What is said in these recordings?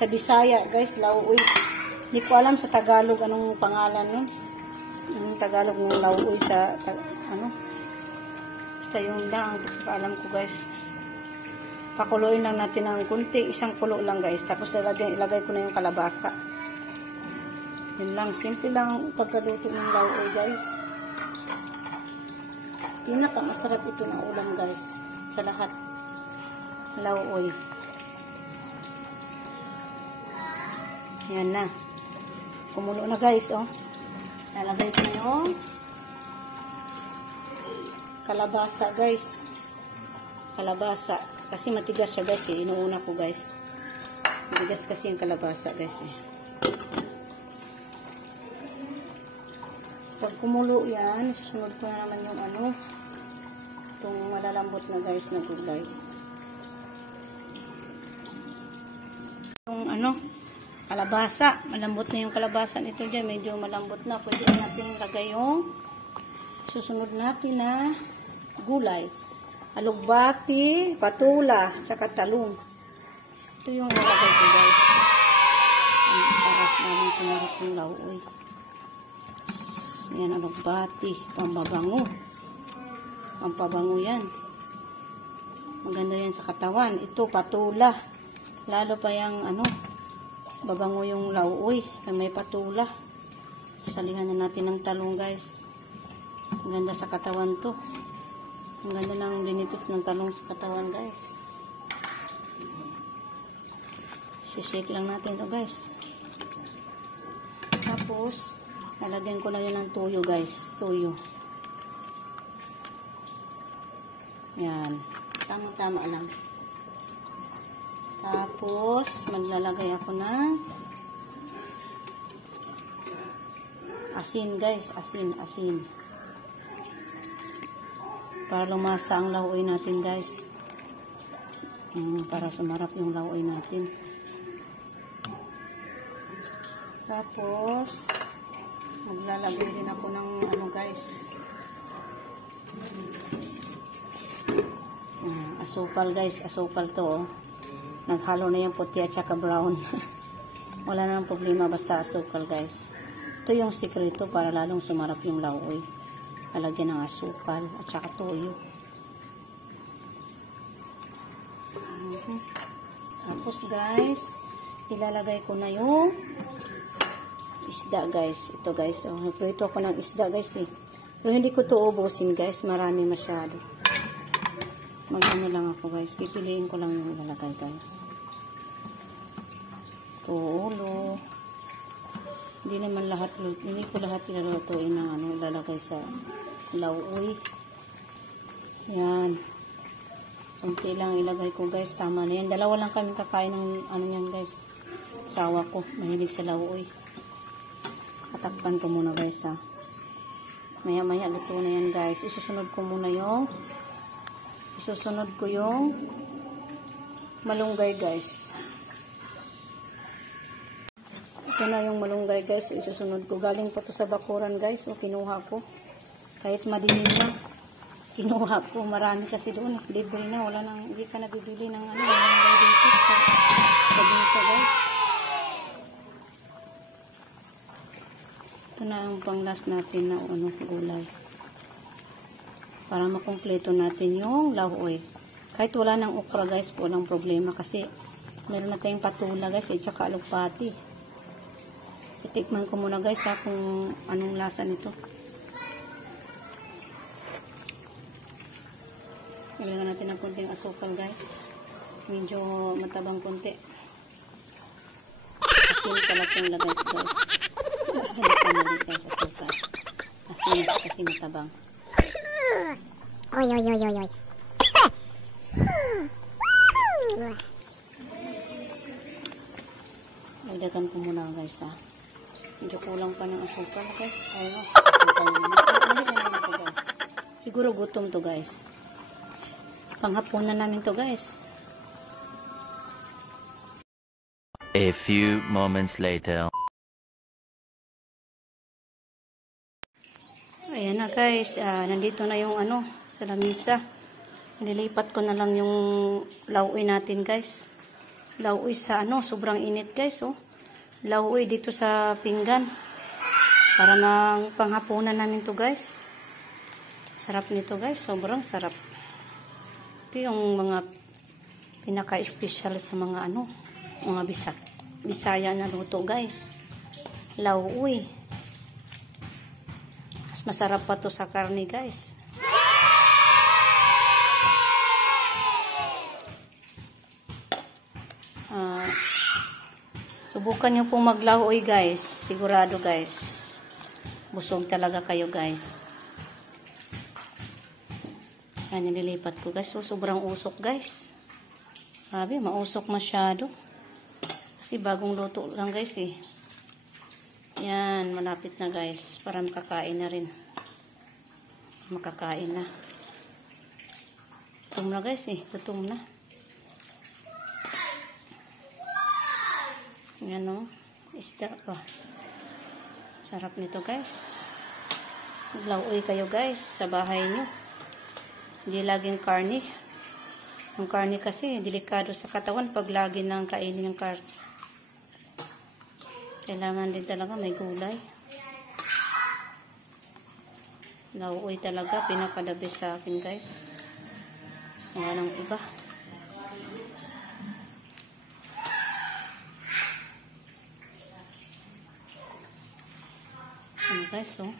Sa Bisaya, guys, lauoy. Hindi ko alam sa Tagalog anong pangalan nun. Anong Tagalog ng lauoy sa, ano. Basta yun lang, hindi ko alam ko, guys. Pakuloyin lang natin ng kunti, isang kulo lang, guys. Tapos ilagay ko na yung kalabasa. Yun lang, simple lang pagkaluto ng lauoy, guys. Pinakamasarap ito na ulam, guys. Sa lahat. Lauoy. Yan na. Kumulo na, guys, oh. Lalagay ko na yung kalabasa, guys. Kalabasa. Kasi matigas siya, guys, eh. Inuuna ko, guys. Matigas kasi yung kalabasa, guys, eh. Pag kumulo yan, susunod ko na naman yung ano, itong malalambot na, guys, na gulay. Yung ano, kalabasa. Malambot na yung kalabasa nito dyan. Medyo malambot na. Pwede natin lagay yung susunod natin na gulay. Alugbati, patula, tsaka talong. Ito yung nalagay ko, guys. Ang paras namin sumarap yung lauoy. Yan, alugbati. Pambabango. Pampabango yan. Maganda yan sa katawan. Ito, patula. Lalo pa yung ano, babango yung lauoy. May patula. Salihan na natin ng talong, guys. Ang ganda sa katawan to. Ang ganda ng benefits ng talong sa katawan, guys. Shake lang natin to, guys. Tapos, nalagyan ko na yun ng tuyo, guys. Tuyo. Yan. Tama-tama lang. Tapos, maglalagay ako ng asin, guys. Asin. Para lumasa ang lauoy natin, guys. Para sumarap yung lauoy natin. Tapos, maglalagay din ako ng ano, guys. Asukal, guys. Asukal to, oh. Naghalo na yung puti at saka brown. Wala nang problema, basta asukal, guys. Ito yung sikreto para lalong sumarap yung lauoy. Lalagyan ng asukal at saka toyo. Tapos, guys, ilalagay ko na yung isda, guys. Ito, guys. Oh, nagprito ako ng isda, guys, eh. Pero hindi ko ito ubusin, guys. Marami masyado. Mag-ano lang ako, guys. Pipiliin ko lang yung ilalagay, guys. Ulo. Hindi naman lahat, hindi ko lahat ilulutuin ng ano, ilalagay sa lauoy. Yan. Kunti lang ilagay ko, guys. Tama na yan. Dalawa lang kami kakain ng ano yan, guys. Asawa ko. Mahilig sa lauoy. Katakpan ko muna, guys, ha. Maya-maya luto na yan, guys. Isusunod ko yung malunggay, guys. Ito na yung malunggay, guys. Isusunod ko. Galing pa to sa bakuran, guys. O, kinuha ko. Kahit madilim na. Kinuha ko. Marami kasi doon. Libre na. Wala nang, hindi ka nabibili ng ano. Malunggay dito. Sa dito, guys. Ito na ang pang-last natin na ano, gulay. Para makumpleto natin yung lauoy. Kahit wala ng okra, guys, walang problema. Kasi meron na tayong patula, guys. At saka alugbati. Itikman ko muna, guys, ha, kung anong lasa nito. Ilagyan natin ng konting asukal, guys. Medyo matabang konti. Asin pala itong lagay ko, guys. Halikan na rin, guys, asukal. Asin kasi matabang. Oy. Ilagyan ko muna, guys, ha. Medyo kulang pa ng asukal, guys. Ayun, asukal naman. Guys. Siguro gutom to, guys. Panghapunan namin to, guys. A few moments later. Ayan na, guys. Nandito na yung ano, sa lamisa. Nililipat ko na lang yung lauoy natin, guys. Lauoy sa ano, sobrang init guys, oh. Lauoy dito sa pinggan. Para ng panghapunan namin to guys. Sarap nito guys, sobrang sarap. Ito yung mga pinaka-special sa mga ano, mga Bisaya na luto guys. Lauoy. Mas masarap pa to sa karne guys. Subukan nyo pong maglauoy guys. Sigurado guys. Busog talaga kayo guys. Yan, nililipat ko guys. So, sobrang usok guys. Grabe, mausok masyado. Kasi bagong luto lang guys eh. Yan, malapit na guys. Para makakain na rin. Makakain na. Gutom na guys eh. Gutom na. Yan o. Isda pa. Sarap nito guys. Maglauoy kayo guys sa bahay nyo. Hindi laging karne. Ang karne kasi delikado sa katawan pag lagi nang kainin ng karne. Kailangan din talaga may gulay. Lauoy talaga pinakadabi sa akin guys. Wala nang iba. Ano guys, oh.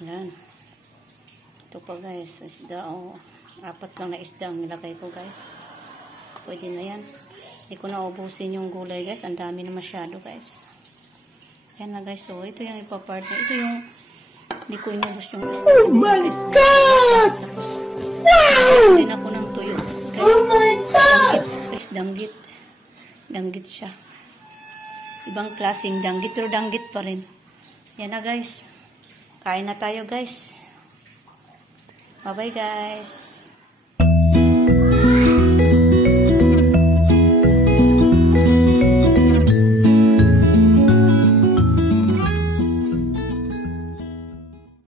Yan. Ito pa guys, isda, oh. 4 lang na isda ang nilagay ko guys. Pwede na yan. Hindi ko na ubusin yung gulay guys. Ang dami na masyado guys. Yan na guys, so ito yung ipapartner. Ito yung hindi ko inubos yung isda. Oh my God! Wow! Rin ako ng tuyo. Guys, oh my God! Guys, danggit. Danggit siya. Ibang klaseng danggit, pero danggit pa rin. Yan na guys. Kain na tayo guys. Bye bye guys.